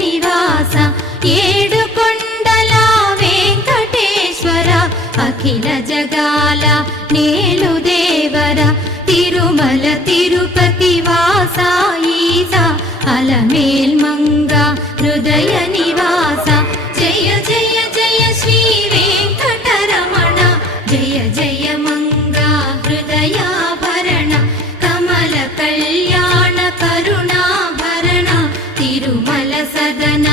నివాస ఏడుకొండల వెంకటేశ్వర అఖిల జగాల నేలు దేవర తిరుమల తిరుపతి వాస ఈస అలమేల్ మంగ హృదయ నివాస జయ జయ జయ శ్రీ వెంకటరమణ జయ జయ మంగ హృదయాభరణ కమల కళ్యాణ కరుణాభరణ తిరుమల సదన